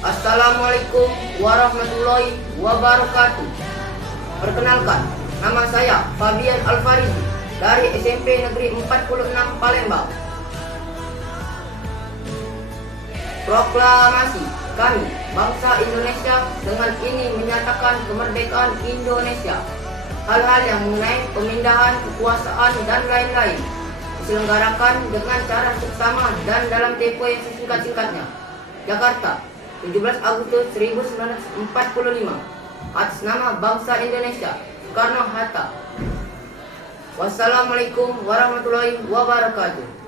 Assalamualaikum warahmatullahi wabarakatuh. Perkenalkan, nama saya Fabian Alfaridi dari SMP Negeri 46 Palembang. Proklamasi kami, bangsa Indonesia, dengan ini menyatakan kemerdekaan Indonesia. Hal-hal yang mengenai pemindahan kekuasaan dan lain-lain diselenggarakan dengan cara seksama dan dalam tempo yang sesingkat-singkatnya. Jakarta, 17 Agustus 1945, atas nama bangsa Indonesia, Soekarno-Hatta. Wassalamualaikum warahmatullahi wabarakatuh.